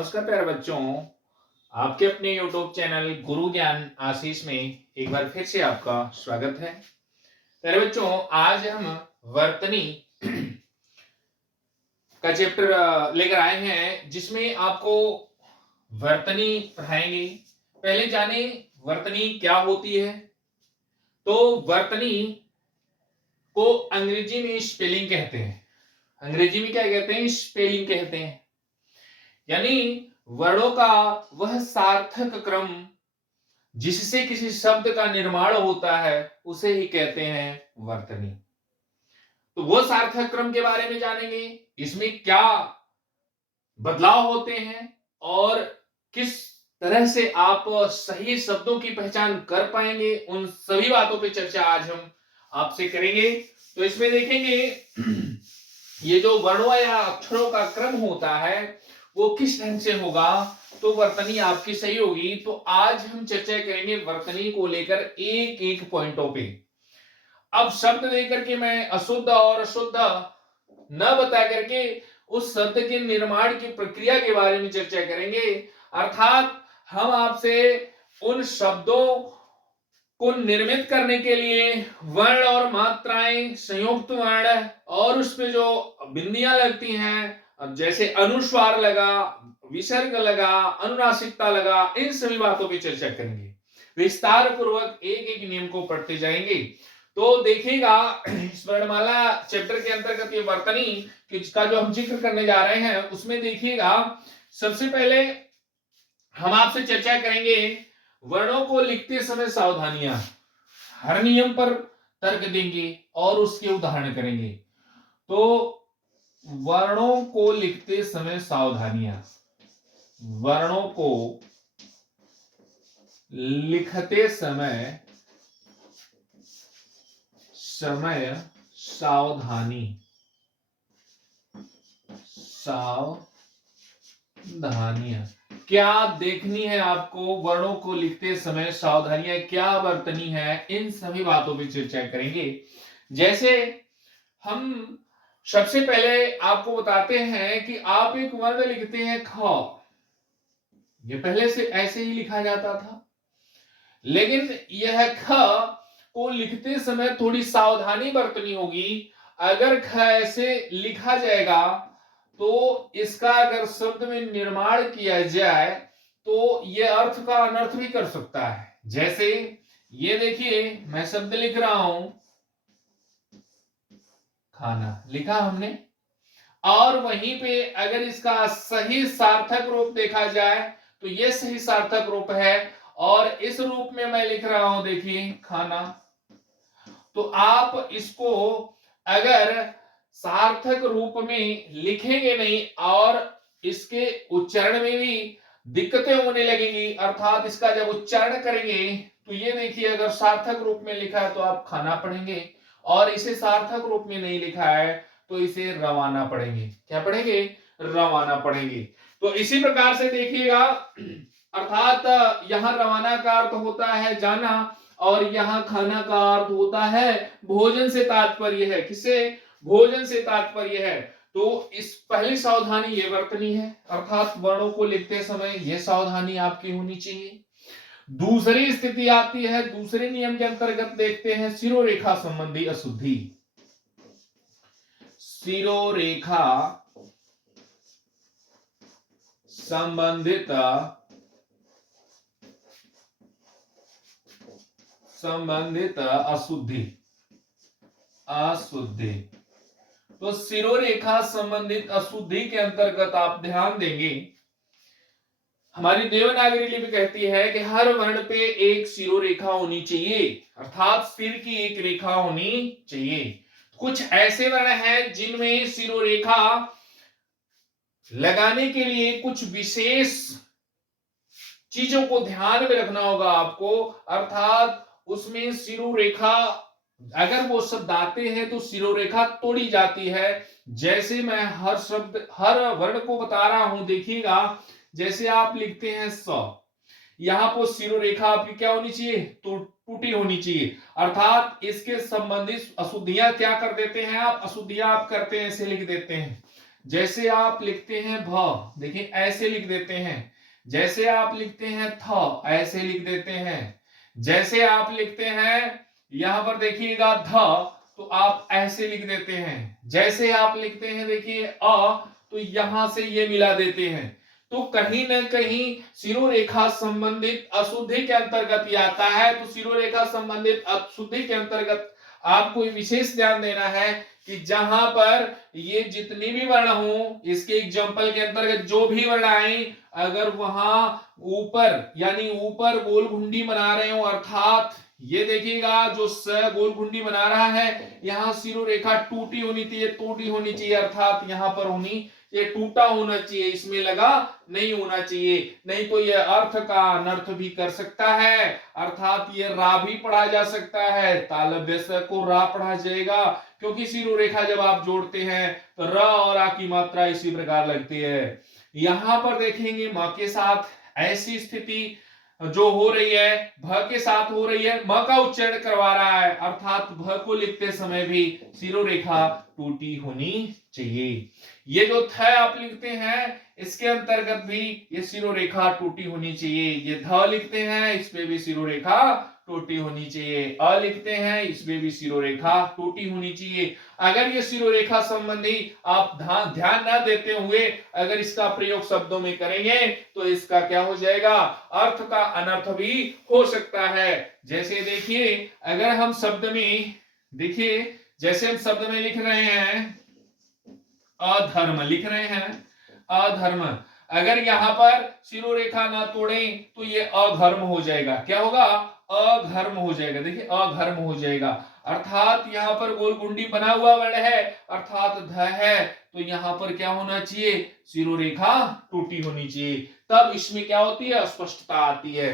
नमस्कार प्यारे बच्चों। आपके अपने YouTube चैनल गुरु ज्ञान आशीष में एक बार फिर से आपका स्वागत है। प्यारे बच्चों, आज हम वर्तनी का चैप्टर लेकर आए हैं जिसमें आपको वर्तनी पढ़ाएंगे। पहले जाने वर्तनी क्या होती है। तो वर्तनी को अंग्रेजी में स्पेलिंग कहते हैं। अंग्रेजी में क्या कहते हैं? स्पेलिंग कहते हैं। यानी वर्णों का वह सार्थक क्रम जिससे किसी शब्द का निर्माण होता है उसे ही कहते हैं वर्तनी। तो वो सार्थक क्रम के बारे में जानेंगे, इसमें क्या बदलाव होते हैं और किस तरह से आप सही शब्दों की पहचान कर पाएंगे, उन सभी बातों पे चर्चा आज हम आपसे करेंगे। तो इसमें देखेंगे ये जो वर्णों या अक्षरों का क्रम होता है वो किस ढंग से होगा तो वर्तनी आपकी सही होगी। तो आज हम चर्चा करेंगे वर्तनी को लेकर एक एक पॉइंटों पे। अब शब्द लेकर के मैं अशुद्ध और शुद्ध न बता करके उस शब्द के निर्माण की प्रक्रिया के बारे में चर्चा करेंगे। अर्थात हम आपसे उन शब्दों को निर्मित करने के लिए वर्ण और मात्राएं, संयुक्त वर्ण और उसपे जो बिंदियां लगती हैं, जैसे अनुस्वार लगा, विसर्ग लगा, अनुनासिकता लगा, इन सभी बातों पे चर्चा करेंगे। विस्तार पूर्वक एक एक नियम को पढ़ते जाएंगे। तो देखिएगा इस वर्णमाला चैप्टर के अंतर्गत ये वर्तनी का जो हम जिक्र करने जा रहे हैं उसमें देखिएगा सबसे पहले हम आपसे चर्चा करेंगे वर्णों को लिखते समय सावधानियां। हर नियम पर तर्क देंगे और उसके उदाहरण करेंगे। तो वर्णों को लिखते समय सावधानियां, वर्णों को लिखते समय सावधानी, सावधानियां क्या देखनी है आपको, वर्णों को लिखते समय सावधानियां क्या बरतनी है, इन सभी बातों पर चर्चा करेंगे। जैसे हम सबसे पहले आपको बताते हैं कि आप एक वर्ण लिखते हैं ख, ये पहले से ऐसे ही लिखा जाता था, लेकिन यह ख को लिखते समय थोड़ी सावधानी बरतनी होगी। अगर ख ऐसे लिखा जाएगा तो इसका अगर शब्द में निर्माण किया जाए तो यह अर्थ का अनर्थ भी कर सकता है। जैसे ये देखिए मैं शब्द लिख रहा हूं खाना, लिखा हमने, और वहीं पे अगर इसका सही सार्थक रूप देखा जाए तो यह सही सार्थक रूप है और इस रूप में मैं लिख रहा हूं, देखिए खाना। तो आप इसको अगर सार्थक रूप में लिखेंगे नहीं और इसके उच्चारण में भी दिक्कतें होने लगेंगी, अर्थात इसका जब उच्चारण करेंगे तो ये देखिए अगर सार्थक रूप में लिखा है तो आप खाना पढ़ेंगे और इसे सार्थक रूप में नहीं लिखा है तो इसे रवाना पढ़ेंगे। क्या पढ़ेंगे? रवाना पढ़ेंगे। तो इसी प्रकार से देखिएगा, अर्थात यहां रवाना का अर्थ होता है जाना और यहां खाना का अर्थ होता है भोजन से तात्पर्य है। किसे? भोजन से तात्पर्य है। तो इस पहली सावधानी ये बरतनी है, अर्थात वर्णों को लिखते समय यह सावधानी आपकी होनी चाहिए। दूसरी स्थिति आती है, दूसरे नियम के अंतर्गत देखते हैं शिरोरेखा संबंधी अशुद्धि। शिरोरेखा संबंधित अशुद्धि। तो शिरोरेखा संबंधित अशुद्धि के अंतर्गत आप ध्यान देंगे, हमारी देवनागरी लिपि कहती है कि हर वर्ण पे एक शिरोरेखा होनी चाहिए, अर्थात सिर की एक रेखा होनी चाहिए। कुछ ऐसे वर्ण हैं जिनमें शिरोरेखा लगाने के लिए कुछ विशेष चीजों को ध्यान में रखना होगा आपको, अर्थात उसमें शिरोरेखा अगर वो शब्द आते हैं तो शिरोरेखा तोड़ी जाती है। जैसे मैं हर शब्द हर वर्ण को बता रहा हूं, देखिएगा जैसे आप लिखते हैं स, यहां पर शिरोरेखा आपकी क्या होनी चाहिए? टूटी होनी चाहिए, अर्थात इसके संबंधित अशुद्धियां क्या कर देते हैं आप? अशुद्धियां आप करते हैं ऐसे लिख देते हैं। जैसे आप लिखते हैं भ, देखिए ऐसे लिख देते हैं। जैसे आप लिखते हैं थ, ऐसे लिख देते हैं। जैसे आप लिखते हैं यहां पर देखिएगा ध, तो आप ऐसे लिख देते हैं। जैसे आप लिखते हैं देखिए तो यहां से ये मिला देते हैं। तो कहीं ना कहीं सिरोरेखा संबंधित अशुद्धि के अंतर्गत ये आता है। तो सिरोरेखा संबंधित अशुद्धि के अंतर्गत आपको विशेष ध्यान देना है कि जहां पर ये जितनी भी वर्ण हो, इसके एग्जाम्पल के अंतर्गत जो भी वर्ण आए, अगर वहां ऊपर यानी ऊपर गोल घुंडी बना रहे हो, अर्थात ये देखिएगा जो स गोल घुंडी बना रहा है, यहां सिरोरेखा टूटी होनी चाहिए, टूटी होनी चाहिए, अर्थात यहां पर होनी ये टूटा होना चाहिए, इसमें लगा नहीं होना चाहिए। नहीं तो ये अर्थ का अनर्थ भी कर सकता है, अर्थात ये रा भी पढ़ा जा सकता है, तालव्य स को रा पढ़ा जाएगा, क्योंकि सिरोरेखा जब आप जोड़ते हैं तो र और आ की मात्रा इसी प्रकार लगती है। यहां पर देखेंगे म के साथ ऐसी स्थिति जो हो रही है, भ के साथ हो रही है, म का उच्चारण करवा रहा है, अर्थात भ को लिखते समय भी सिरोरेखा टूटी होनी चाहिए। ये जो थ आप लिखते हैं इसके अंतर्गत भी ये सिरोरेखा टूटी होनी चाहिए। ये ध लिखते हैं इसमें भी सिरोरेखा टूटी होनी चाहिए। अ लिखते हैं इसमें भी सिरोरेखा टूटी होनी चाहिए। अगर ये सिरोरेखा संबंधी आप ध्यान न देते हुए अगर इसका प्रयोग शब्दों में करेंगे तो इसका क्या हो जाएगा, अर्थ का अनर्थ भी हो सकता है। जैसे देखिए अगर हम शब्द में देखिए, जैसे हम शब्द में लिख रहे हैं अधर्म, लिख रहे हैं अधर्म, अगर यहां पर सिरोरेखा ना तोड़ें तो ये अधर्म हो जाएगा। क्या होगा, अधर्म हो जाएगा। देखिए अधर्म हो जाएगा, अर्थात यहां पर गोल गुंडी बना हुआ वर्ण है, अर्थात ध है, तो यहां पर क्या होना चाहिए, सिरोरेखा टूटी होनी चाहिए। तब इसमें क्या होती है, अस्पष्टता आती है।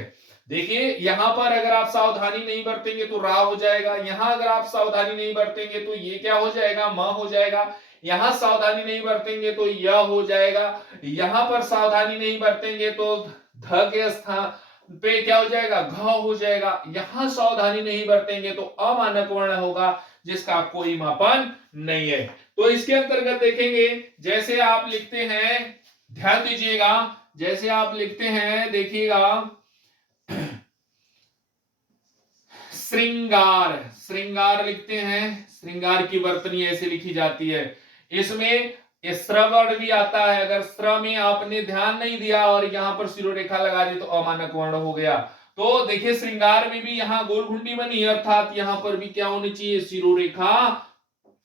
देखिए यहां पर अगर आप सावधानी नहीं बरतेंगे तो रा हो जाएगा, यहां अगर आप सावधानी नहीं बरतेंगे तो ये क्या हो जाएगा, म हो जाएगा, यहां सावधानी नहीं बरतेंगे तो यह हो जाएगा, यहां पर सावधानी नहीं बरतेंगे तो ध के स्थान पे क्या हो जाएगा, घ हो जाएगा, यहां सावधानी नहीं बरतेंगे तो अमानक वर्ण होगा जिसका कोई मापन नहीं है। तो इसके अंतर्गत देखेंगे जैसे आप लिखते हैं, ध्यान दीजिएगा, जैसे आप लिखते हैं देखिएगा श्रृंगार, श्रृंगार लिखते हैं, श्रृंगार की वर्तनी ऐसे लिखी जाती है। इसमें श्रवण भी आता है, अगर श्र में आपने ध्यान नहीं दिया और यहां पर सिरोरेखा लगा दी तो अमानक वर्ण हो गया। तो देखिए श्रृंगार में भी यहां गोल घुंडी बनी, अर्थात यहां पर भी क्या होनी चाहिए, सिरोरेखा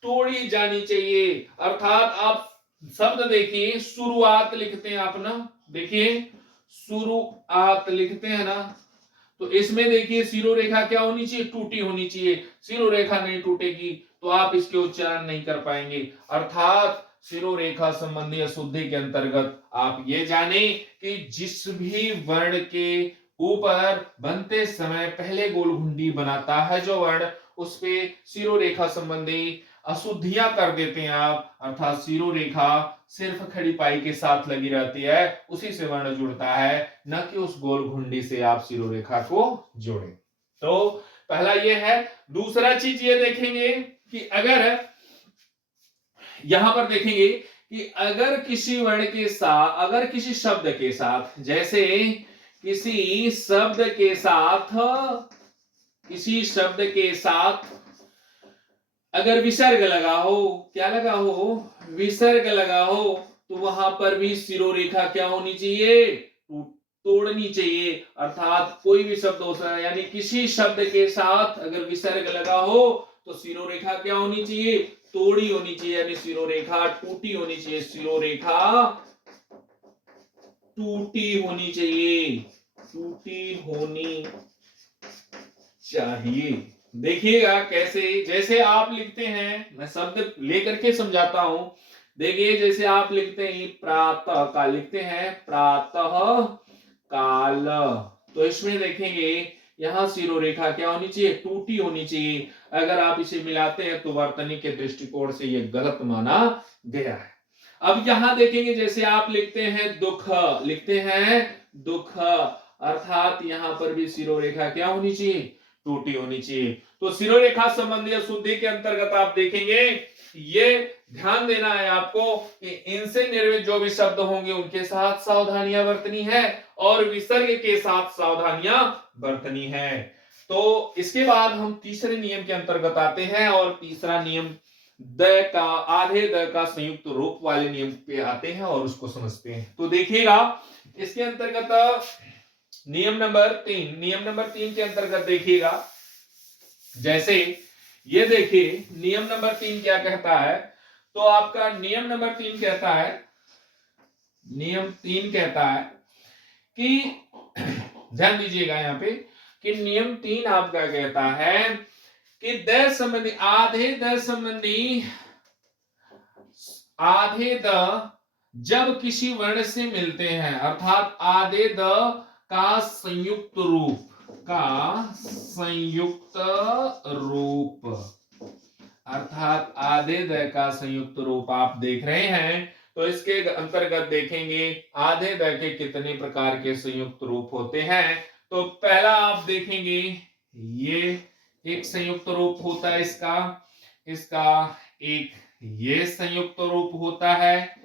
तोड़ी जानी चाहिए। अर्थात आप शब्द देखिए, शुरुआत लिखते हैं आप ना, देखिए शुरुआत लिखते हैं ना, तो इसमें देखिए सिरोरेखा क्या होनी चाहिए, टूटी होनी चाहिए। सिरोरेखा नहीं टूटेगी तो आप इसके उच्चारण नहीं कर पाएंगे। अर्थात सिरोरेखा संबंधी अशुद्धि के अंतर्गत आप ये जाने कि जिस भी वर्ण के ऊपर बनते समय पहले गोल घुंडी बनाता है जो वर्ण, उस पे सिरोरेखा संबंधी अशुद्धियां कर देते हैं आप, अर्थात सिरोरेखा सिर्फ खड़ी पाई के साथ लगी रहती है, उसी से वर्ण जुड़ता है, न कि उस गोल घुंडी से आप सिरोरेखा को जोड़ें। तो पहला ये है। दूसरा चीज ये देखेंगे कि अगर यहां पर देखेंगे कि अगर किसी वर्ण के साथ, अगर किसी शब्द के साथ, जैसे किसी शब्द के साथ, किसी शब्द के साथ अगर विसर्ग लगा हो, क्या लगा हो, विसर्ग लगा हो, तो वहां पर भी सिरोरेखा क्या होनी चाहिए, तोड़नी चाहिए। अर्थात कोई भी शब्द हो सकता है, यानी किसी शब्द के साथ अगर विसर्ग लगा हो तो सिरोरेखा क्या होनी चाहिए, तोड़ी होनी चाहिए, यानी सिरोरेखा टूटी होनी चाहिए, सिरोरेखा टूटी होनी चाहिए, टूटी होनी चाहिए। देखिएगा कैसे, जैसे आप लिखते हैं, मैं शब्द लेकर के समझाता हूं। देखिए जैसे आप लिखते हैं प्रातः काल, लिखते हैं प्रातः काल, तो इसमें देखेंगे यहां सिरोरेखा क्या होनी चाहिए, टूटी होनी चाहिए। अगर आप इसे मिलाते हैं तो वर्तनी के दृष्टिकोण से यह गलत माना गया है। अब यहां देखेंगे जैसे आप लिखते हैं दुख, लिखते हैं दुख, अर्थात यहां पर भी सिरोरेखा क्या होनी चाहिए, टूटी होनी चाहिए। तो शिरोरेखा संबंधी अशुद्धि के अंतर्गत आप देखेंगे, ये ध्यान देना है आपको कि इनसे निर्मित जो भी शब्द होंगे उनके साथ सावधानियां बरतनी है और विसर्ग के साथ सावधानियां बरतनी है। तो इसके बाद हम तीसरे नियम के अंतर्गत आते हैं और तीसरा नियम द का आधे द का संयुक्त रूप वाले नियम पे आते हैं और उसको समझते हैं। तो देखिएगा इसके अंतर्गत नियम नंबर 3 के अंतर्गत देखिएगा, जैसे ये देखिए नियम नंबर 3 क्या कहता है। तो आपका नियम नंबर 3 कहता है, नियम 3 कहता है कि ध्यान दीजिएगा यहां पे कि नियम 3 आपका कहता है कि द संबंधी आधे द जब किसी वर्ण से मिलते हैं, अर्थात आधे द का संयुक्त रूप अर्थात आधे द का संयुक्त रूप आप देख रहे हैं। तो इसके अंतर्गत देखेंगे आधे द के कितने प्रकार के संयुक्त रूप होते हैं। तो पहला आप देखेंगे ये एक संयुक्त रूप होता है इसका एक ये संयुक्त रूप होता है,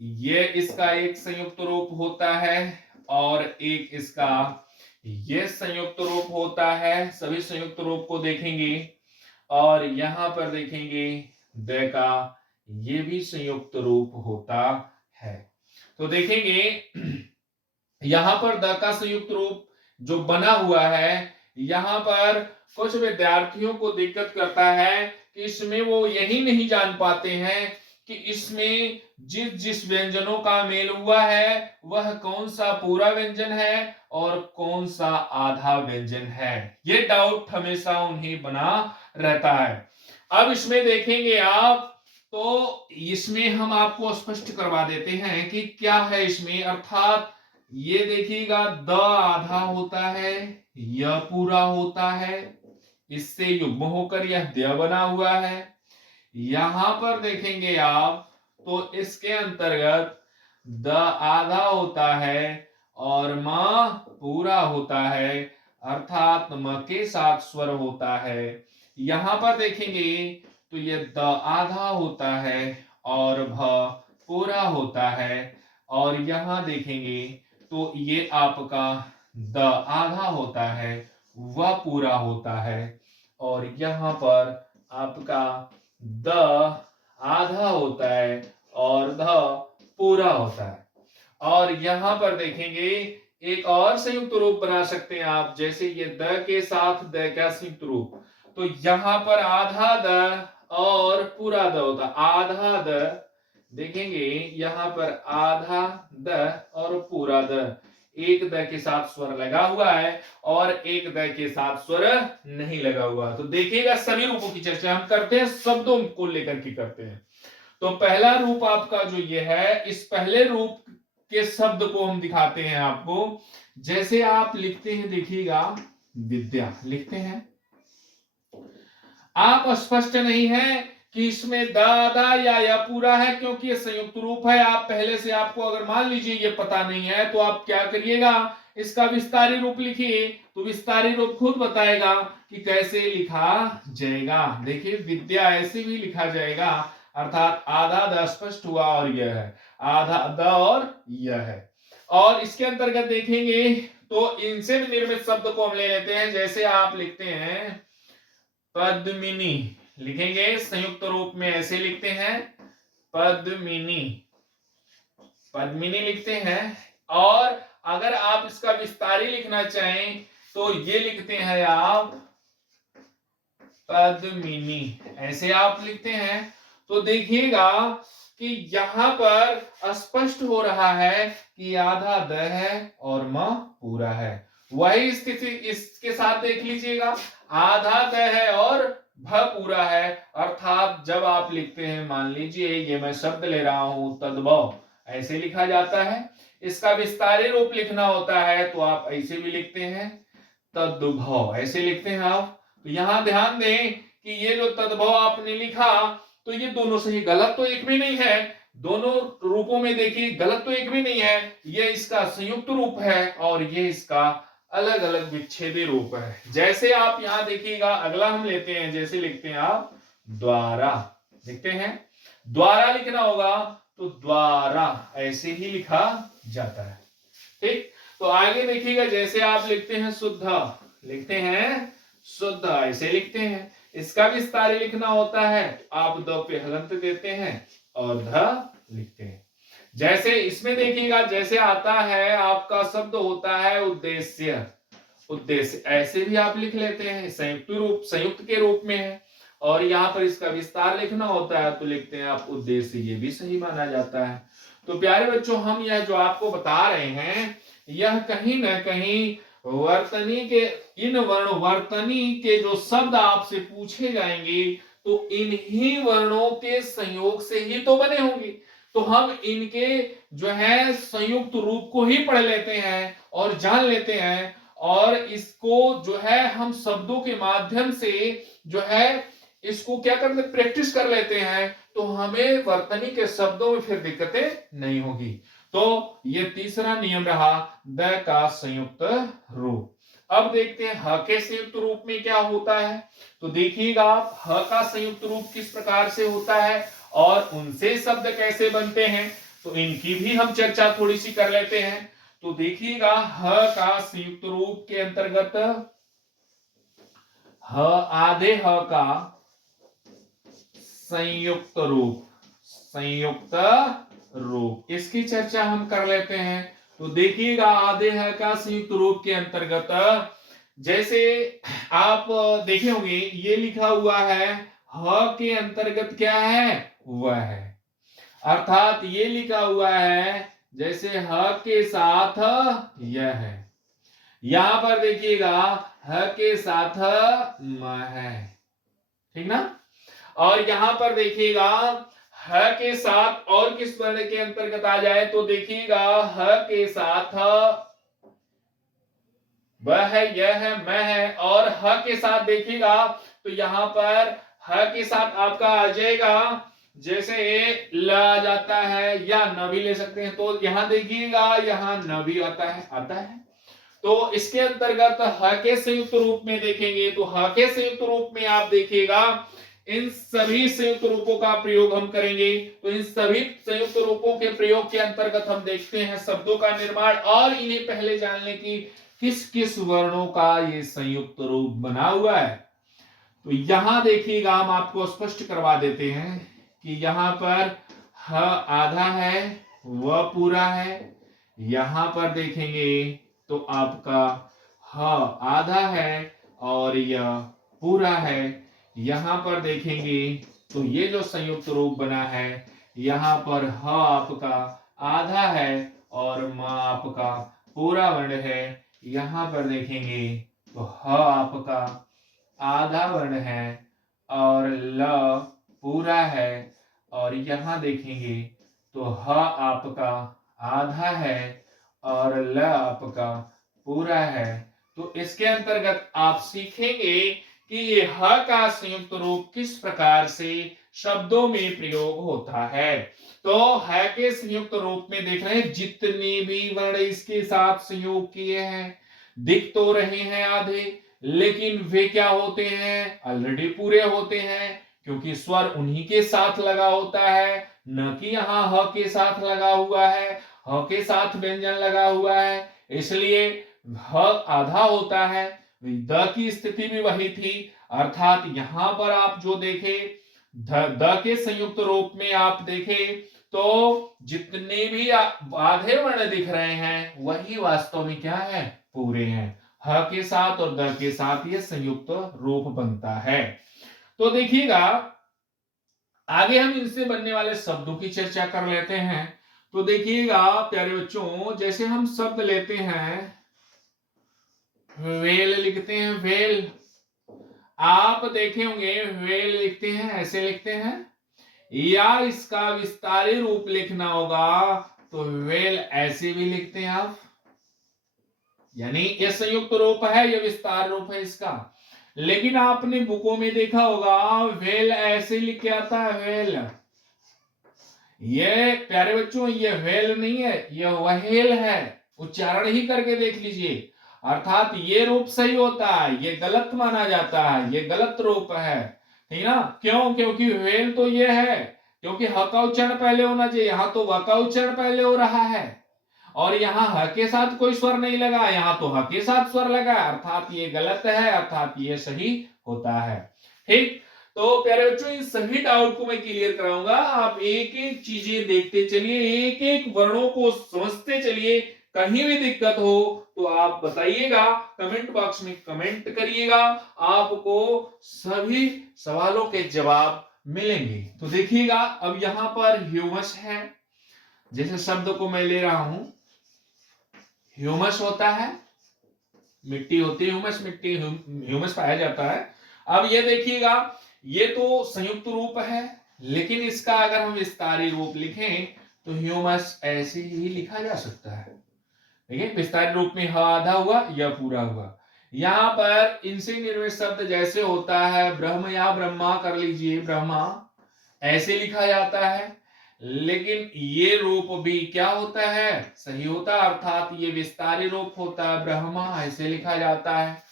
ये इसका एक संयुक्त रूप होता है और एक इसका ये संयुक्त रूप होता है। सभी संयुक्त रूप को देखेंगे और यहां पर देखेंगे द का ये भी संयुक्त रूप होता है। तो देखेंगे यहां पर द का संयुक्त रूप जो बना हुआ है, यहां पर कुछ विद्यार्थियों को दिक्कत करता है कि इसमें वो यही नहीं जान पाते हैं कि इसमें जिस जिस व्यंजनों का मेल हुआ है वह कौन सा पूरा व्यंजन है और कौन सा आधा व्यंजन है। ये डाउट हमेशा उन्हें बना रहता है। अब इसमें देखेंगे आप, तो इसमें हम आपको स्पष्ट करवा देते हैं कि क्या है इसमें। अर्थात ये देखिएगा द आधा होता है, यह पूरा होता है, इससे युग्म होकर यह द बना हुआ है। यहां पर देखेंगे आप तो इसके अंतर्गत द आधा होता है और म पूरा होता है, अर्थात म के साथ स्वर होता है। यहां पर देखेंगे तो ये द आधा होता है और भ पूरा होता है और यहां देखेंगे तो ये आपका द आधा होता है वह पूरा होता है और यहां पर आपका द आधा होता है और ध पूरा होता है। और यहां पर देखेंगे एक और संयुक्त रूप बना सकते हैं आप, जैसे ये द के साथ द का संयुक्त रूप। तो यहां पर आधा द और पूरा द होता, आधा द देखेंगे यहां पर आधा द और पूरा द, एक द के साथ स्वर लगा हुआ है और एक द के साथ स्वर नहीं लगा हुआ। तो देखिएगा सभी रूपों की चर्चा हम करते हैं, शब्दों को लेकर के करते हैं। तो पहला रूप आपका जो ये है, इस पहले रूप के शब्द को हम दिखाते हैं आपको। जैसे आप लिखते हैं, देखिएगा विद्या लिखते हैं, आप स्पष्ट नहीं है कि इसमें दादा या यह पूरा है, क्योंकि ये संयुक्त रूप है। आप पहले से आपको अगर मान लीजिए ये पता नहीं है तो आप क्या करिएगा, इसका विस्तारी रूप लिखिए, तो विस्तारी रूप खुद बताएगा कि कैसे लिखा जाएगा। देखिए विद्या ऐसे भी लिखा जाएगा, अर्थात आधा द स्पष्ट हुआ और यह है, आधा द और यह है। और इसके अंतर्गत देखेंगे तो इनसे निर्मित शब्द को हम ले लेते हैं। जैसे आप लिखते हैं पद्मिनी, लिखेंगे संयुक्त रूप में ऐसे लिखते हैं पद्मिनी, पद्मिनी लिखते हैं। और अगर आप इसका विस्तारी लिखना चाहें तो ये लिखते हैं आप पद्मिनी, ऐसे आप लिखते हैं। तो देखिएगा कि यहां पर स्पष्ट हो रहा है कि आधा द है और म पूरा है। वही स्थिति इसके साथ देख लीजिएगा, आधा द है और भ पूरा है। अर्थात जब आप लिखते हैं, मान लीजिए ये मैं शब्द ले रहा हूं तद्भव, ऐसे लिखा जाता है। इसका विस्तारी रूप लिखना होता है तो आप ऐसे भी लिखते हैं तद्भव, ऐसे लिखते हैं आप। तो यहां ध्यान दें कि ये जो तद्भव आपने लिखा तो ये दोनों सही, गलत तो एक भी नहीं है। दोनों रूपों में देखिए गलत तो एक भी नहीं है, ये इसका संयुक्त रूप है और ये इसका अलग अलग विच्छेदी रूप है। जैसे आप यहां देखिएगा, अगला हम लेते हैं, जैसे लिखते हैं आप द्वारा, लिखते हैं द्वारा लिखना होगा तो द्वारा ऐसे ही लिखा जाता है। ठीक, तो आगे देखिएगा, जैसे आप लिखते हैं शुद्ध, लिखते हैं शुद्ध ऐसे लिखते हैं। इसका विस्तार लिखना होता है, आप द पे हलंत देते हैं और ध लिखते हैं। जैसे इसमें देखिएगा, जैसे आता है आपका शब्द होता है उद्देश्य, उद्देश्य ऐसे भी आप लिख लेते हैं, संयुक्त रूप, संयुक्त के रूप में है। और यहाँ पर इसका विस्तार लिखना होता है तो लिखते हैं आप उद्देश्य, ये भी सही माना जाता है। तो प्यारे बच्चों, हम यह जो आपको बता रहे हैं, यह कहीं ना कहीं वर्तनी के, इन वर्ण वर्तनी के जो शब्द आपसे पूछे जाएंगे तो इन्हीं वर्णों के संयोग से ही तो बने होंगे। तो हम इनके जो है संयुक्त रूप को ही पढ़ लेते हैं और जान लेते हैं, और इसको जो है हम शब्दों के माध्यम से जो है इसको क्या करते, प्रैक्टिस कर लेते हैं, तो हमें वर्तनी के शब्दों में फिर दिक्कतें नहीं होगी। तो ये तीसरा नियम रहा, द का संयुक्त रूप। अब देखते हैं ह के संयुक्त रूप में क्या होता है। तो देखिएगा आप, ह का संयुक्त रूप किस प्रकार से होता है और उनसे शब्द कैसे बनते हैं, तो इनकी भी हम चर्चा थोड़ी सी कर लेते हैं। तो देखिएगा, ह का संयुक्त रूप के अंतर्गत ह, आधे ह का संयुक्त रूप, संयुक्त रूप, इसकी चर्चा हम कर लेते हैं। तो देखिएगा, आधे ह का संयुक्त रूप के अंतर्गत, जैसे आप देखे होंगे ये लिखा हुआ है, ह के अंतर्गत क्या है, वह है, अर्थात ये लिखा हुआ है जैसे ह के साथ यह है, यहां पर देखिएगा ह के साथ म है, ठीक ना। और यहां पर देखिएगा ह के साथ और किस वर्ण के अंतर्गत आ जाए, तो देखिएगा ह के साथ वह है, यह है, मैं है, और ह के साथ देखिएगा तो यहां पर ह के साथ आपका आ जाएगा, जैसे ल आ जाता है या न भी ले सकते हैं। तो यहां देखिएगा, यहां न भी आता है। तो इसके अंतर्गत ह के संयुक्त रूप में देखेंगे, तो ह के संयुक्त रूप में आप देखिएगा, इन सभी संयुक्त रूपों का प्रयोग हम करेंगे। तो इन सभी संयुक्त रूपों के प्रयोग के अंतर्गत हम देखते हैं शब्दों का निर्माण, और इन्हें पहले जानने की किस किस वर्णों का ये संयुक्त रूप बना हुआ है। तो यहां देखिएगा, हम आपको स्पष्ट करवा देते हैं कि यहां पर ह आधा है, वह पूरा है। यहां पर देखेंगे तो आपका ह आधा है और यह पूरा है। यहां पर देखेंगे तो ये जो संयुक्त रूप बना है, यहां पर ह आपका आधा है और म आपका पूरा वर्ण है। यहां पर देखेंगे तो ह आपका आधा वर्ण है और ल पूरा है, और यहां देखेंगे तो ह आपका आधा है और ल आपका पूरा है। तो इसके अंतर्गत आप सीखेंगे कि ये ह का संयुक्त रूप किस प्रकार से शब्दों में प्रयोग होता है। तो ह के संयुक्त रूप में देख रहे हैं, जितने भी वर्ण इसके साथ संयोग किए हैं, दिख तो रहे हैं आधे, लेकिन वे क्या होते हैं, ऑलरेडी पूरे होते हैं, क्योंकि स्वर उन्हीं के साथ लगा होता है, न कि यहां ह के साथ लगा हुआ है, ह के साथ व्यंजन लगा हुआ है, इसलिए ह आधा होता है। द की स्थिति भी वही थी, अर्थात यहां पर आप जो देखे द के संयुक्त रूप में आप देखे तो जितने भी आधे वर्ण दिख रहे हैं वही वास्तव में क्या है, पूरे हैं। ह के साथ और द के साथ ये संयुक्त रूप बनता है। तो देखिएगा, आगे हम इनसे बनने वाले शब्दों की चर्चा कर लेते हैं। तो देखिएगा प्यारे बच्चों, जैसे हम शब्द लेते हैं, वेल लिखते हैं, वेल, आप देखे होंगे वेल लिखते हैं, ऐसे लिखते हैं, या इसका विस्तारी रूप लिखना होगा तो वेल ऐसे भी लिखते हैं आप, यानी ये संयुक्त रूप है, ये विस्तार रूप है इसका। लेकिन आपने बुकों में देखा होगा वेल ऐसे लिख के आता है, वेल। ये प्यारे बच्चों, ये वेल नहीं है, ये वहेल है, उच्चारण ही करके देख लीजिए। अर्थात ये रूप सही होता है, ये गलत माना जाता है, ये गलत रूप है, ठीक ना। क्यों? क्योंकि वेल तो ये है, क्योंकि ह का उच्चारण पहले होना चाहिए, यहां तो व का उच्चारण पहले हो रहा है, और यहाँ ह के साथ कोई स्वर नहीं लगा, यहाँ तो ह के साथ स्वर लगा, अर्थात ये गलत है, अर्थात ये सही होता है। ठीक, तो प्यारे बच्चों इन सभी डाउट को मैं क्लियर कराऊंगा, आप एक एक चीजें देखते चलिए, एक एक वर्णों को समझते चलिए। कहीं भी दिक्कत हो तो आप बताइएगा, कमेंट बॉक्स में कमेंट करिएगा, आपको सभी सवालों के जवाब मिलेंगे। तो देखिएगा, अब यहां पर ह्यूमस है, जैसे शब्द को मैं ले रहा हूं, ह्यूमस होता है, मिट्टी होती है, ह्यूमस मिट्टी, ह्यूमस पाया जाता है। अब ये देखिएगा, ये तो संयुक्त रूप है, लेकिन इसका अगर हम विस्तारी रूप लिखें तो ह्यूमस ऐसे ही लिखा जा सकता है। देखिए, विस्तारित रूप में ह आधा हुआ या पूरा हुआ। यहां पर इनसे निर्मित शब्द जैसे होता है ब्रह्म या ब्रह्मा, कर लीजिए ब्रह्मा, ऐसे लिखा जाता है, लेकिन ये रूप भी क्या होता है, सही होता है, अर्थात ये विस्तारी रूप होता है, ब्रह्मा ऐसे लिखा जाता है।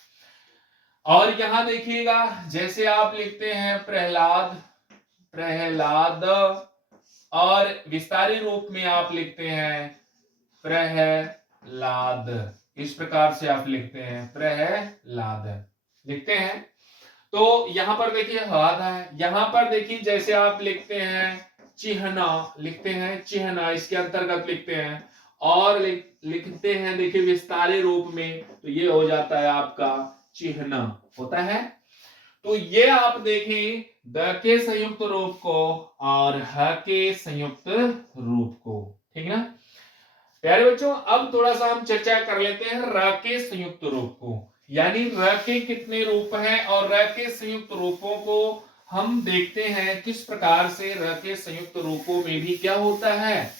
और यहां देखिएगा, जैसे आप लिखते हैं प्रहलाद, प्रहलाद, और विस्तारी रूप में आप लिखते हैं प्रहलाद, इस प्रकार से आप लिखते हैं, प्रहलाद लिखते हैं। तो यहां पर देखिए आधा है, यहां पर देखिए जैसे आप लिखते हैं चिन्हना, लिखते हैं चिन्हना, इसके अंतर्गत लिखते हैं, और लिखते हैं देखिए विस्तारी रूप में, तो ये हो जाता है आपका चिन्हना होता है। तो ये आप देखें द के संयुक्त रूप को और ह के संयुक्त रूप को, ठीक ना प्यारे बच्चों। अब थोड़ा सा हम चर्चा कर लेते हैं र के संयुक्त रूप को, यानी र के कितने रूप हैं और र के संयुक्त रूपों को हम देखते हैं किस प्रकार से। र के संयुक्त रूपों में भी क्या होता है,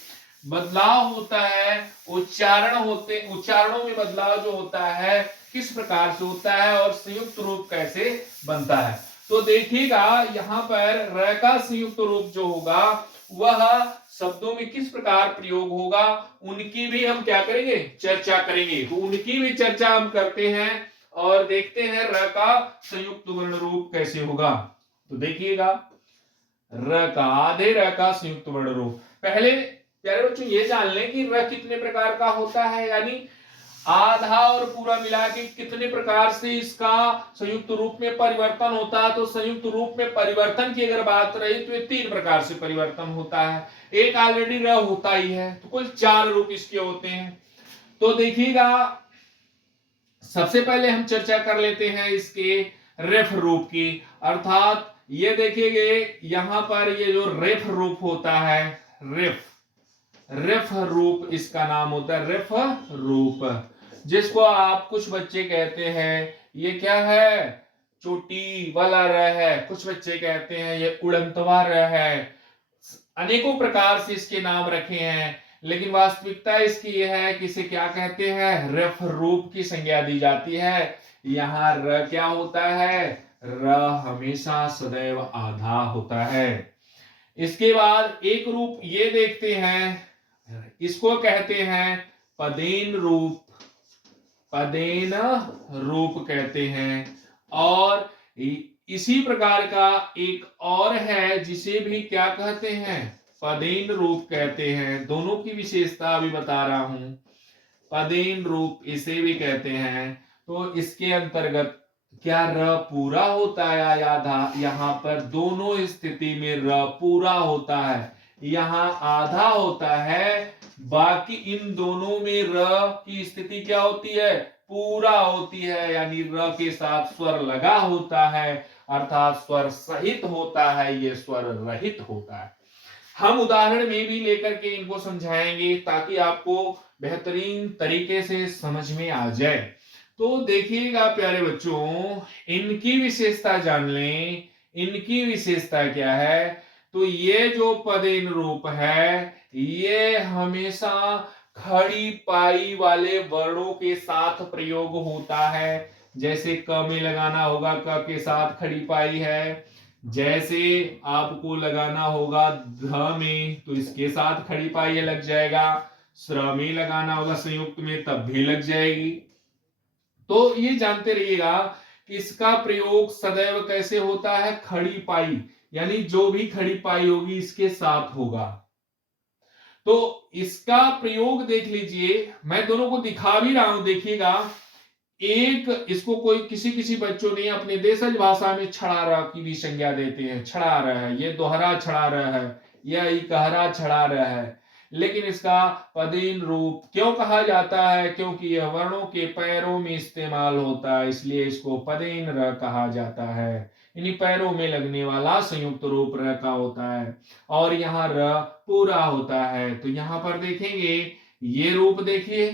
बदलाव होता है, उच्चारणों में बदलाव जो होता है किस प्रकार से होता है, और संयुक्त रूप कैसे बनता है। तो देखिएगा यहां पर र का संयुक्त रूप जो होगा वह शब्दों में किस प्रकार प्रयोग होगा, उनकी भी हम क्या करेंगे, चर्चा करेंगे। तो उनकी भी चर्चा हम करते हैं और देखते हैं र का संयुक्त वर्ण रूप कैसे होगा। तो देखिएगा र का, आधे र का संयुक्त वर्ण रूप, पहले प्यारे बच्चों ये जान लें कि र कितने प्रकार का होता है, यानी आधा और पूरा मिला के कितने प्रकार से इसका संयुक्त रूप में परिवर्तन होता है। तो संयुक्त रूप में परिवर्तन की अगर बात रही तो ये 3 प्रकार से परिवर्तन होता है, एक ऑलरेडी र होता ही है, तो कुल 4 रूप इसके होते हैं। तो देखिएगा, सबसे पहले हम चर्चा कर लेते हैं इसके रेफ रूप की, अर्थात ये देखिए यहां पर ये जो रेफ रूप होता है, रेफ रूप इसका नाम होता है, रेफ रूप, जिसको आप कुछ बच्चे कहते हैं ये क्या है, चोटी वाला र है, कुछ बच्चे कहते हैं ये उड़ंतवा र है, अनेकों प्रकार से इसके नाम रखे हैं, लेकिन वास्तविकता इसकी यह है कि इसे क्या कहते हैं, रेफ रूप की संज्ञा दी जाती है। यहां र क्या होता है, र हमेशा सदैव आधा होता है। इसके बाद एक रूप ये देखते हैं, इसको कहते हैं पदेन रूप, पदेन रूप कहते हैं। और इसी प्रकार का एक और है जिसे भी क्या कहते हैं, पदेन रूप कहते हैं। दोनों की विशेषता अभी बता रहा हूं, पदेन रूप इसे भी कहते हैं। तो इसके अंतर्गत क्या र पूरा होता है या आधा, यहां पर दोनों स्थिति में र पूरा होता है, यहां आधा होता है, बाकी इन दोनों में र की स्थिति क्या होती है, पूरा होती है, यानी र के साथ स्वर लगा होता है, अर्थात स्वर सहित होता है, ये स्वर रहित होता है। हम उदाहरण में भी लेकर के इनको समझाएंगे ताकि आपको बेहतरीन तरीके से समझ में आ जाए। तो देखिएगा प्यारे बच्चों, इनकी विशेषता जान लें, इनकी विशेषता क्या है। तो ये जो पदेन रूप है ये हमेशा खड़ी पाई वाले वर्णों के साथ प्रयोग होता है, जैसे क में लगाना होगा क के साथ खड़ी पाई है, जैसे आपको लगाना होगा ध में तो इसके साथ खड़ी पाई लग जाएगा, श्र में लगाना होगा संयुक्त में तब भी लग जाएगी। तो ये जानते रहिएगा कि इसका प्रयोग सदैव कैसे होता है, खड़ी पाई, यानी जो भी खड़ी पाई होगी इसके साथ होगा। तो इसका प्रयोग देख लीजिए, मैं दोनों को दिखा भी रहा हूं, देखिएगा। एक इसको कोई किसी किसी बच्चों ने अपने देशज भाषा में छड़ारा की भी संज्ञा देते हैं, छड़ा रहा है, ये दोहरा छड़ा रहा है, यह इकहरा छड़ा रहा है। लेकिन इसका पदेन रूप क्यों कहा जाता है, क्योंकि यह वर्णों के पैरों में इस्तेमाल होता है, इसलिए इसको पदेन र कहा जाता है। इन्हीं पैरों में लगने वाला संयुक्त रूप र का होता है, और यहाँ र पूरा होता है। तो यहां पर देखेंगे, ये रूप देखिए,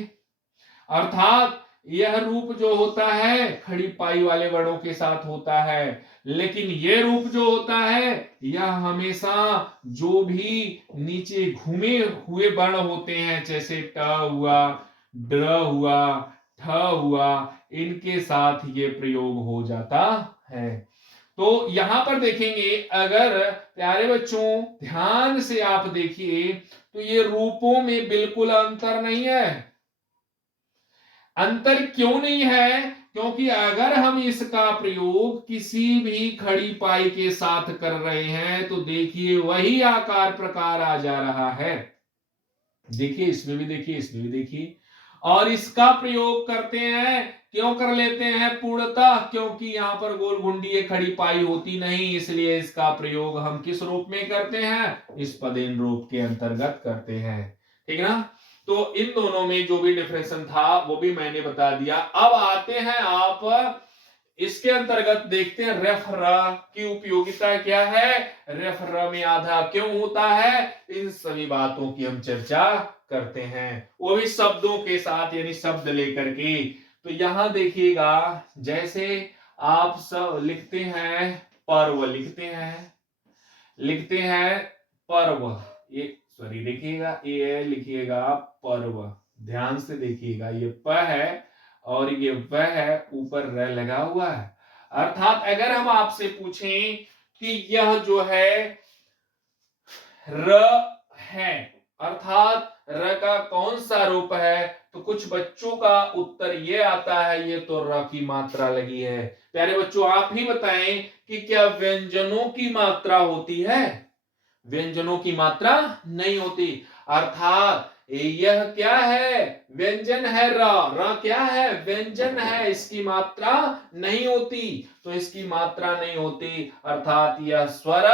अर्थात यह रूप जो होता है खड़ी पाई वाले वर्णों के साथ होता है, लेकिन यह रूप जो होता है यह हमेशा जो भी नीचे घूमे हुए वर्ण होते हैं, जैसे ट हुआ, ड्र हुआ, ठ हुआ, इनके साथ ये प्रयोग हो जाता है। तो यहां पर देखेंगे, अगर प्यारे बच्चों ध्यान से आप देखिए, तो ये रूपों में बिल्कुल अंतर नहीं है। अंतर क्यों नहीं है, क्योंकि अगर हम इसका प्रयोग किसी भी खड़ी पाई के साथ कर रहे हैं तो देखिए वही आकार प्रकार आ जा रहा है। देखिए इसमें भी देखिए, इसमें भी देखिए। और इसका प्रयोग करते हैं, क्यों कर लेते हैं पूर्णतः, क्योंकि यहां पर गोल घुंडी खड़ी पाई होती नहीं, इसलिए इसका प्रयोग हम किस रूप में करते हैं, इस पदेन रूप के अंतर्गत करते हैं। ठीक है ना। तो इन दोनों में जो भी डिफरेंशन था वो भी मैंने बता दिया। अब आते हैं आप इसके अंतर्गत देखते हैं, रेफ र की उपयोगिता क्या है, रेफ र में आधा क्यों होता है, इन सभी बातों की हम चर्चा करते हैं, वो भी शब्दों के साथ, यानी शब्द लेकर के। तो यहां देखिएगा, जैसे आप सब लिखते हैं पर्व, लिखते हैं पर्व, ये सॉरी देखिएगा, ये लिखिएगा पर्व, ध्यान से देखिएगा, ये प है और ये व है, ऊपर र लगा हुआ है। अर्थात अगर हम आपसे पूछें कि यह जो है र है, अर्थात र का कौन सा रूप है, तो कुछ बच्चों का उत्तर ये आता है, ये तो र की मात्रा लगी है। प्यारे बच्चों आप ही बताएं कि क्या व्यंजनों की मात्रा होती है, व्यंजनों की मात्रा नहीं होती। अर्थात यह क्या है, व्यंजन है, र क्या है, व्यंजन है, इसकी मात्रा नहीं होती, तो इसकी मात्रा नहीं होती, अर्थात यह स्वर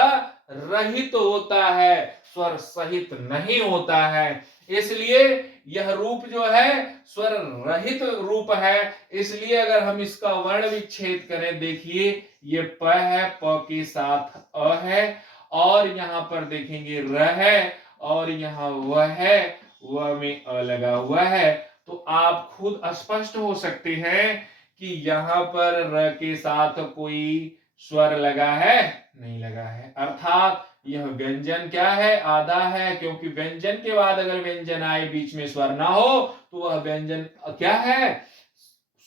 रहित होता है, स्वर सहित नहीं होता है। इसलिए यह रूप जो है स्वर रहित रूप है। इसलिए अगर हम इसका वर्ण विच्छेद करें, देखिए ये प है, प के साथ अ है, और यहां पर देखेंगे र है, और यहां वह है, वह में अ लगा हुआ है। तो आप खुद स्पष्ट हो सकते हैं कि यहां पर र के साथ कोई स्वर लगा है, नहीं लगा है, अर्थात यह व्यंजन क्या है, आधा है, क्योंकि व्यंजन के बाद अगर व्यंजन आए बीच में स्वर ना हो तो वह व्यंजन क्या है,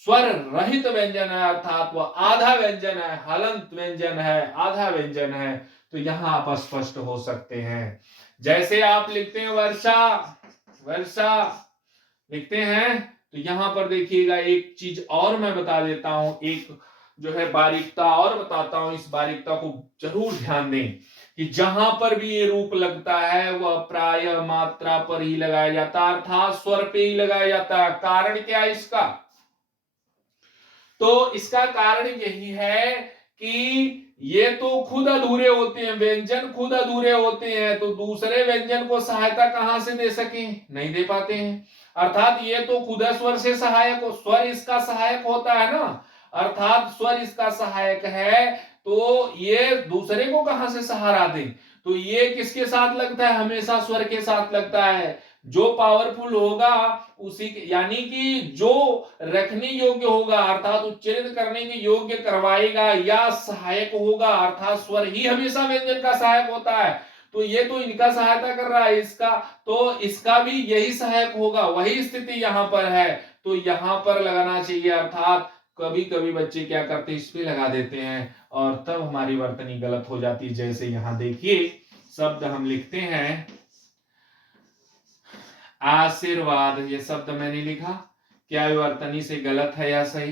स्वर रहित व्यंजन है, अर्थात वह आधा व्यंजन है, हलंत व्यंजन है, आधा व्यंजन है। तो यहां आप स्पष्ट हो सकते हैं। जैसे आप लिखते हैं वर्षा, वर्षा लिखते हैं, तो यहां पर देखिएगा एक चीज और मैं बता देता हूं, एक जो है बारीकता और बताता हूं, इस बारीकता को जरूर ध्यान दें कि जहां पर भी ये रूप लगता है वह प्राय मात्रा पर ही लगाया जाता है, अर्थात स्वर पे ही लगाया जाता है। कारण क्या है इसका, तो इसका कारण यही है कि ये तो खुद अधूरे होते हैं, व्यंजन खुद अधूरे होते हैं, तो दूसरे व्यंजन को सहायता कहां से दे सके, नहीं दे पाते हैं। अर्थात ये तो खुद स्वर से सहायक हो, स्वर इसका सहायक होता है ना, अर्थात स्वर इसका सहायक है, तो ये दूसरे को कहां से सहारा दे, तो ये किसके साथ लगता है, हमेशा स्वर के साथ लगता है। जो पावरफुल होगा उसी यानी कि जो रखने योग्य होगा, अर्थात उच्चारित करने के योग्य करवाएगा, या सहायक होगा, अर्थात स्वर ही हमेशा व्यंजन का सहायक होता है। तो ये तो इनका सहायता कर रहा है, इसका तो इसका भी यही सहायक होगा, वही स्थिति यहां पर है, तो यहां पर लगाना चाहिए। अर्थात कभी कभी बच्चे क्या करते हैं, इस पे लगा देते हैं और तब हमारी वर्तनी गलत हो जाती है। जैसे यहां देखिए शब्द हम लिखते हैं आशीर्वाद, ये शब्द मैंने लिखा, क्या वर्तनी से गलत है या सही?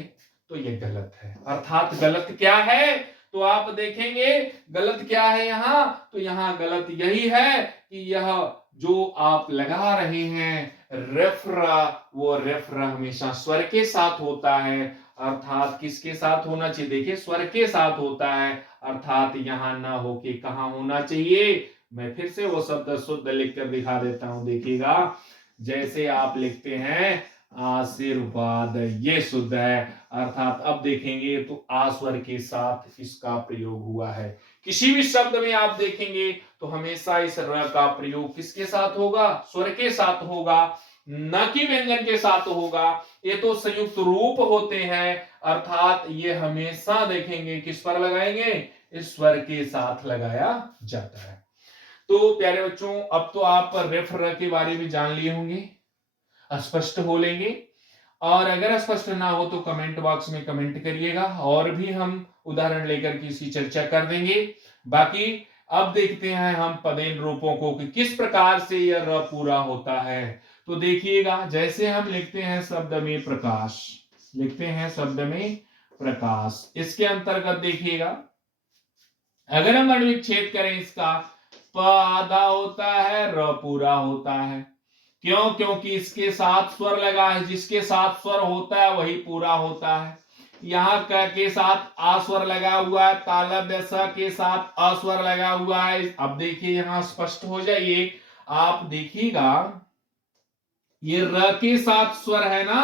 तो ये गलत है। अर्थात गलत क्या है? तो आप देखेंगे गलत क्या है यहां, तो यहां गलत यही है कि यह जो आप लगा रहे हैं रेफरा, वो रेफरा हमेशा स्वर के साथ होता है। अर्थात किसके साथ होना चाहिए? देखिए स्वर के साथ होता है, अर्थात यहां ना होके कहां होना चाहिए? मैं फिर से वो शब्द शुद्ध लिखकर दिखा देता हूं, देखिएगा। जैसे आप लिखते हैं आशीर्वाद, ये शुद्ध है। अर्थात अब देखेंगे तो आ स्वर के साथ इसका प्रयोग हुआ है। किसी भी शब्द में आप देखेंगे तो हमेशा इस र का प्रयोग किसके साथ होगा? स्वर के साथ होगा, न कि व्यंजन के साथ होगा। ये तो संयुक्त रूप होते हैं, अर्थात ये हमेशा देखेंगे किस पर लगाएंगे? इस स्वर के साथ लगाया जाता है। तो प्यारे बच्चों, अब तो आप रेफ र के बारे में जान लिए होंगे, स्पष्ट हो लेंगे। और अगर स्पष्ट ना हो तो कमेंट बॉक्स में कमेंट करिएगा, और भी हम उदाहरण लेकर के इसकी चर्चा कर देंगे। बाकी अब देखते हैं हम पदेन रूपों को कि किस प्रकार से यह र पूरा होता है। तो देखिएगा, जैसे हम लिखते हैं शब्द में प्रकाश, लिखते हैं शब्द में प्रकाश, इसके अंतर्गत देखिएगा अगर हम विच्छेद करें इसका, प आधा होता है, र पूरा होता है। क्यों? क्योंकि इसके साथ स्वर लगा है, जिसके साथ स्वर होता है वही पूरा होता है। यहाँ क के साथ आ स्वर लगा हुआ है, तालव्य स के साथ अ स्वर लगा हुआ है। अब देखिए यहाँ स्पष्ट हो जाइए, आप देखिएगा ये र के साथ स्वर है ना,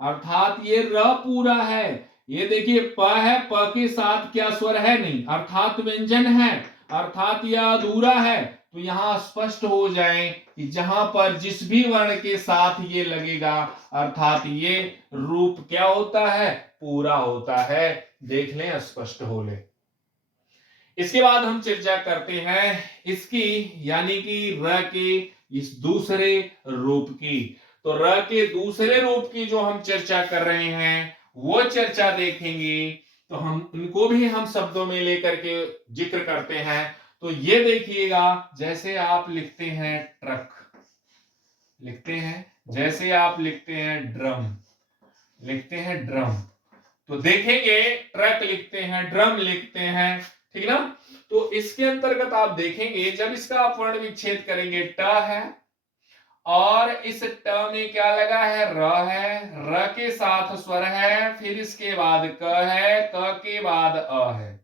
अर्थात ये र पूरा है। ये देखिए प है, प के साथ क्या स्वर है? नहीं, अर्थात व्यंजन है, अर्थात यह अधूरा है। तो यहां स्पष्ट हो जाए कि जहां पर जिस भी वर्ण के साथ ये लगेगा, अर्थात ये रूप क्या होता है? पूरा होता है। देख लें, स्पष्ट हो ले। इसके बाद हम चर्चा करते हैं इसकी, यानी कि र के इस दूसरे रूप की। तो र के दूसरे रूप की जो हम चर्चा कर रहे हैं वो चर्चा देखेंगे, तो हम उनको भी हम शब्दों में लेकर के जिक्र करते हैं। तो ये देखिएगा, जैसे आप लिखते हैं ट्रक, लिखते हैं, जैसे आप लिखते हैं ड्रम, लिखते हैं ड्रम, तो देखेंगे ट्रक लिखते हैं, ड्रम लिखते हैं, ठीक ना। तो इसके अंतर्गत आप देखेंगे जब इसका आप वर्ण विच्छेद करेंगे, ट है और इस ट में क्या लगा है? र है, र के साथ स्वर है, फिर इसके बाद क है, क के बाद अ है।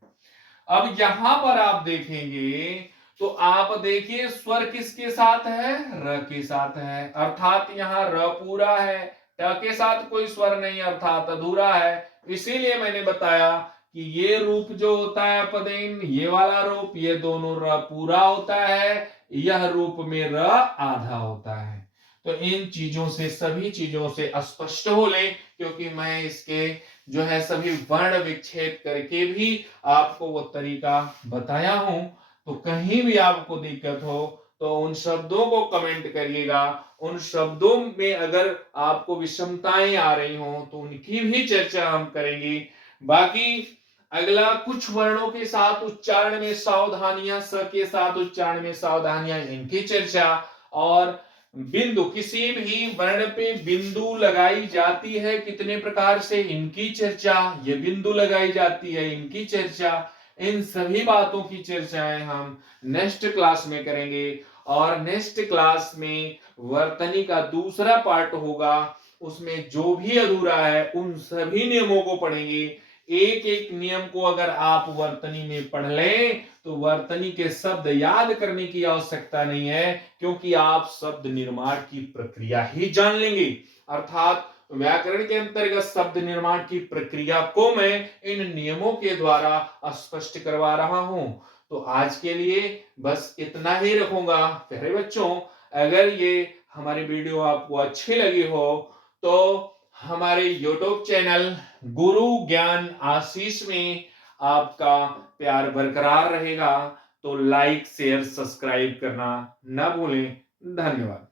अब यहां पर आप देखेंगे तो आप देखिए स्वर किसके साथ है? र के साथ है, अर्थात यहां र पूरा है, ट के साथ कोई स्वर नहीं, अर्थात अधूरा है। इसीलिए मैंने बताया कि ये रूप जो होता है पदेन, ये वाला रूप, ये दोनों र पूरा होता है, यह रूप में र आधा होता है। तो इन चीजों से, सभी चीजों से स्पष्ट हो ले, क्योंकि मैं इसके जो है सभी वर्ण विच्छेद करके भी आपको वो तरीका बताया हूं। तो कहीं भी आपको दिक्कत हो तो उन शब्दों को कमेंट करिएगा। उन शब्दों में अगर आपको विषमताएं आ रही हो तो उनकी भी चर्चा हम करेंगे। बाकी अगला, कुछ वर्णों के साथ उच्चारण में सावधानियां, स के साथ उच्चारण में सावधानियां, इनकी चर्चा। और बिंदु, किसी भी वर्ण पे बिंदु लगाई जाती है कितने प्रकार से, इनकी चर्चा। ये बिंदु लगाई जाती है, इनकी चर्चा। इन सभी बातों की चर्चाएं हम नेक्स्ट क्लास में करेंगे। और नेक्स्ट क्लास में वर्तनी का दूसरा पार्ट होगा, उसमें जो भी अधूरा है उन सभी नियमों को पढ़ेंगे। एक एक नियम को अगर आप वर्तनी में पढ़ लें तो वर्तनी के शब्द याद करने की आवश्यकता नहीं है, क्योंकि आप शब्द निर्माण की प्रक्रिया ही जान लेंगे। अर्थात व्याकरण के अंतर्गत शब्द निर्माण की प्रक्रिया को मैं इन नियमों के द्वारा स्पष्ट करवा रहा हूं। तो आज के लिए बस इतना ही रखूंगा। प्यारे बच्चों, अगर ये हमारी वीडियो आपको अच्छी लगी हो तो हमारे YouTube चैनल गुरु ज्ञान आशीष में आपका प्यार बरकरार रहेगा। तो लाइक, शेयर, सब्सक्राइब करना ना भूलें। धन्यवाद।